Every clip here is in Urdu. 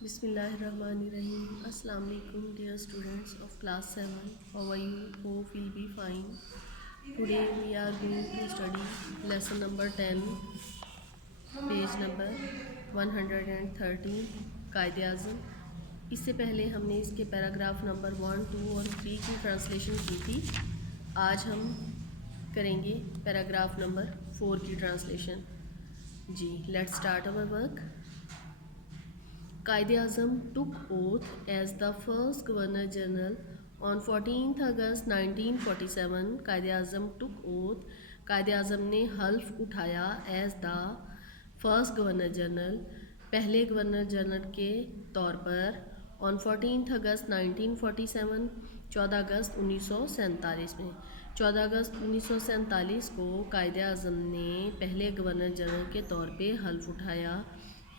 بسم اللہ الرحمن الرحیم. السلام علیکم dear students of class 7. How are you? Hope you'll be fine. Today we are going to study lesson number 10, page number 113, Quaid Azam. اس سے پہلے ہم نے اس کے پیراگراف نمبر 1, 2 اور 3 کی ٹرانسلیشن کی تھی. آج ہم کریں گے پیراگراف نمبر 4 کی ٹرانسلیشن. جی let's start our work. Quaid Azam took oath as the first Governor General on 14th August 1947. Quaid Azam took oath, Quaid Azam نے حلف اٹھایا as the first Governor General, پہلے گورنر جنرل کے طور پر on 14th August 1947, 14 اگست 1947 میں. 14 اگست 1947 کو قائد اعظم نے پہلے گورنر جنرل کے طور پہ حلف اٹھایا.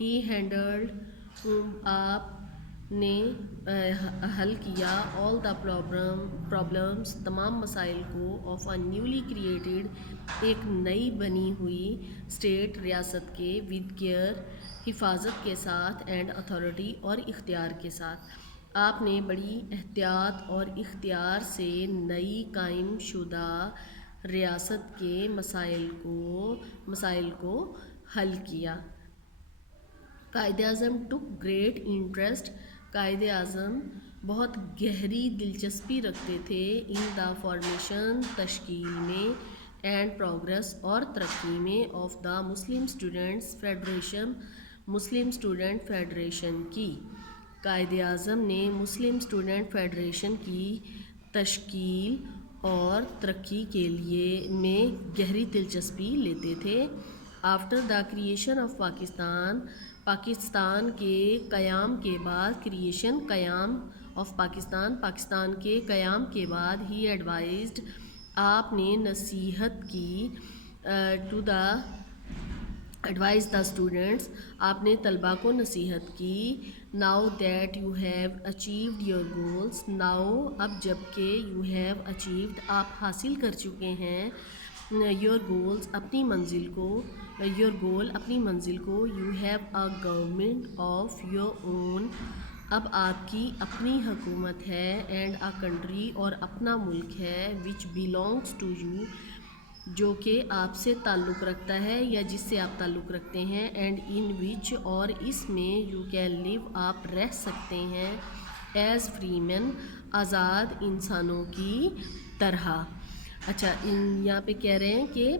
He handled آپ نے حل کیا all the problems تمام مسائل کو of a newly created ایک نئی بنی ہوئی اسٹیٹ ریاست کے with care حفاظت کے ساتھ and authority اور اختیار کے ساتھ. آپ نے بڑی احتیاط اور اختیار سے نئی قائم شدہ ریاست کے مسائل کو حل کیا. قائد اعظم ٹک گریٹ انٹرسٹ, قائد اعظم بہت گہری دلچسپی رکھتے تھے ان دا فارمیشن تشکیل میں اینڈ پروگرس اور ترقی میں of the Muslim student federation کی. قائد اعظم نے مسلم اسٹوڈنٹ فیڈریشن کی تشکیل اور ترقی کے لیے میں گہری دلچسپی لیتے تھے. After the creation of Pakistan کے قیام کے بعد پاکستان کے قیام کے بعد ہی ایڈوائزڈ آپ نے نصیحت کی ایڈوائز دا اسٹوڈنٹس, آپ نے طلباء کو نصیحت کی. Now that you have achieved your goals, now اب جب کہ یو ہیو اچیوڈ آپ حاصل کر چکے ہیں یور گولس اپنی منزل کو یور گول اپنی منزل کو. You have a government of your own, اب آپ کی اپنی حکومت ہے. اینڈ اے کنٹری اور اپنا ملک ہے. وچ بلانگس ٹو یو جو کہ آپ سے تعلق رکھتا ہے یا جس سے آپ تعلق رکھتے ہیں. اینڈ ان وچ اور اس میں یو کین لیو آپ رہ سکتے ہیں ایز فری مین آزاد انسانوں کی طرح. اچھا یہاں پہ کہہ رہے ہیں کہ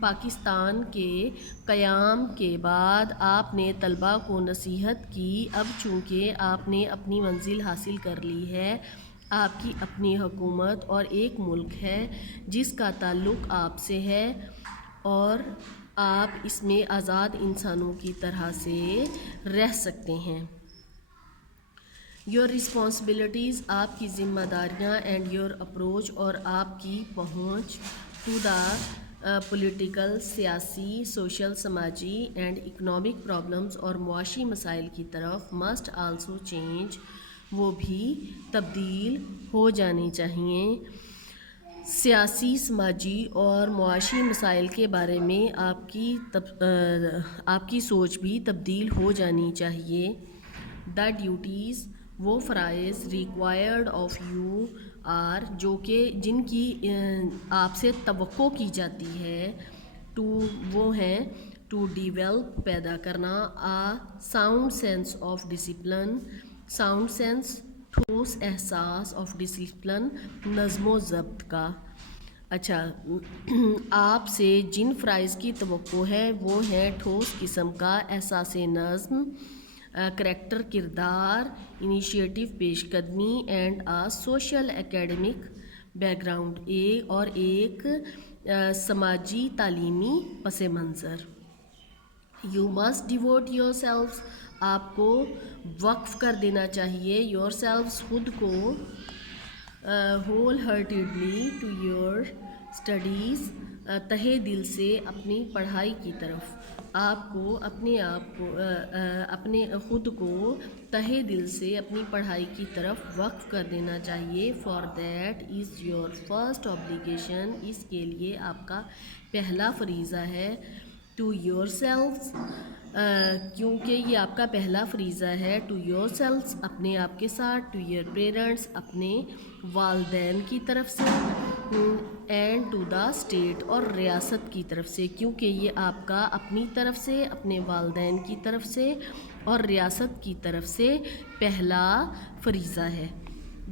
پاکستان کے قیام کے بعد آپ نے طلباء کو نصیحت کی. اب چونکہ آپ نے اپنی منزل حاصل کر لی ہے, آپ کی اپنی حکومت اور ایک ملک ہے جس کا تعلق آپ سے ہے اور آپ اس میں آزاد انسانوں کی طرح سے رہ سکتے ہیں. یور رسپانسبلٹیز آپ کی ذمہ داریاں اینڈ یور اپروچ اور آپ کی پہنچ ٹو دا پولیٹیکل سیاسی سوشل سماجی اینڈ اکنامک پرابلمز اور معاشی مسائل کی طرف مسٹ آلسو چینج وہ بھی تبدیل ہو جانی چاہئیں. سیاسی سماجی اور معاشی مسائل کے بارے میں آپ کی سوچ بھی تبدیل ہو جانی چاہیے. دا ڈیوٹیز وہ فرائض ریکوائرڈ آف یو آر جو کہ جن کی آپ سے توقع کی جاتی ہے. ٹو وہ ہیں ٹو ڈیولپ پیدا کرنا sound sense of discipline, sound sense ٹھوس احساس آف ڈسپلن نظم و ضبط کا. اچھا آپ سے جن فرائض کی توقع ہے وہ ہے ٹھوس قسم کا احساس نظم, کریکٹر کردار, انیشیٹو پیش قدمی and social academic back ground اور ایک سماجی تعلیمی پس منظر. یو مسٹ ڈیووٹ یور سیلفس آپ کو وقف کر دینا چاہیے یور سیلفس خود کو wholeheartedly to your studies تہہ دل سے اپنی پڑھائی کی طرف. آپ کو اپنے خود کو تہہ دل سے اپنی پڑھائی کی طرف وقف کر دینا چاہیے. For that is your first obligation اس کے لیے آپ کا پہلا فریضہ ہے. ٹو یور سیلفس کیونکہ یہ آپ کا پہلا فریضہ ہے. ٹو یور سیلفس اپنے آپ کے ساتھ, ٹو یور پیرنٹس اپنے والدین کی طرف سے, اینڈ ٹو دا اسٹیٹ اور ریاست کی طرف سے, کیونکہ یہ آپ کا اپنی طرف سے, اپنے والدین کی طرف سے اور ریاست کی طرف سے پہلا فریضہ ہے.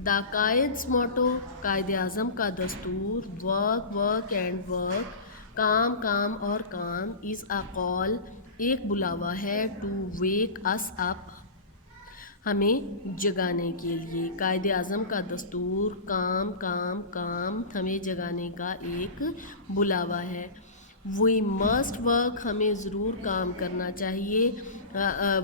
دا قائد's موٹو قائد اعظم کا دستور, ورک ورک اینڈ ورک کام کام اور کام, از اے کال ایک بلاوا ہے, ٹو ویک اس اپ ہمیں جگانے کے لیے. قائد اعظم کا دستور کام کام کام ہمیں جگانے کا ایک بلاوا ہے. وی مسٹ ورک ہمیں ضرور کام کرنا چاہیے,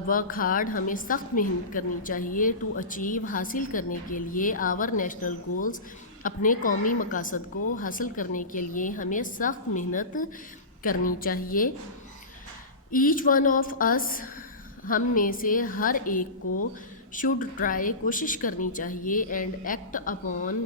ورک ہارڈ ہمیں سخت محنت کرنی چاہیے, ٹو اچیو حاصل کرنے کے لیے, آور نیشنل گولز اپنے قومی مقاصد کو حاصل کرنے کے لیے ہمیں سخت محنت کرنی چاہیے. ایچ ون آف اس ہم میں سے ہر ایک کو, شوڈ ٹرائی کوشش کرنی چاہیے, اینڈ ایکٹ اپون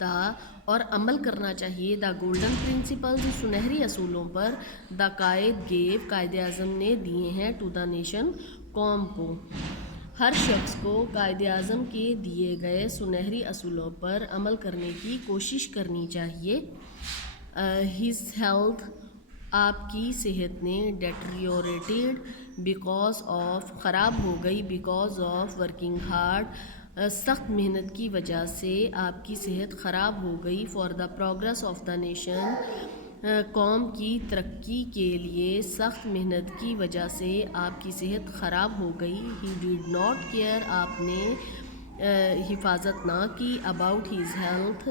دا اور عمل کرنا چاہیے, دا گولڈن پرنسپلز سنہری اصولوں پر, دا قائد گیو قائد اعظم نے دیے ہیں, ٹو دا نیشن قوم کو. ہر شخص کو قائد اعظم کے دیے گئے سنہری اصولوں پر عمل کرنے کی کوشش کرنی چاہیے. ہز ہیلتھ آپ کی صحت نے, ڈیٹریوریٹیڈ بیکاز آف خراب ہو گئی, بیکاز آف ورکنگ ہارڈ سخت محنت کی وجہ سے آپ کی صحت خراب ہو گئی, for the progress of the nation قوم کی ترقی کے لیے سخت محنت کی وجہ سے آپ کی صحت خراب ہو گئی. ہی ڈیڈ ناٹ کیئر آپ نے حفاظت نہ کی, اباؤٹ ہز ہیلتھ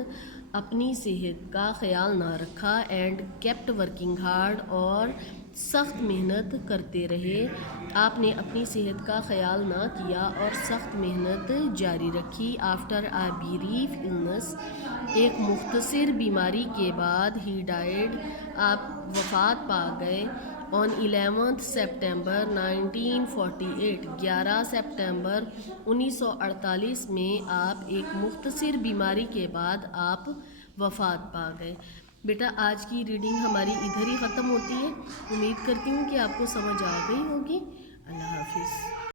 اپنی صحت کا خیال نہ رکھا, اینڈ کیپٹ ورکنگ ہارڈ اور سخت محنت کرتے رہے. آپ نے اپنی صحت کا خیال نہ کیا اور سخت محنت جاری رکھی. آفٹر اے بریف النس ایک مختصر بیماری کے بعد, ہی ڈائیڈ آپ وفات پا گئے, آن 11 سپٹمبر 1948 11 سپٹمبر 1948 میں آپ ایک مختصر بیماری کے بعد آپ وفات پا گئے. بیٹا آج کی ریڈنگ ہماری ادھر ہی ختم ہوتی ہے. امید کرتی ہوں کہ آپ کو سمجھ آ گئی ہوگی. اللہ حافظ.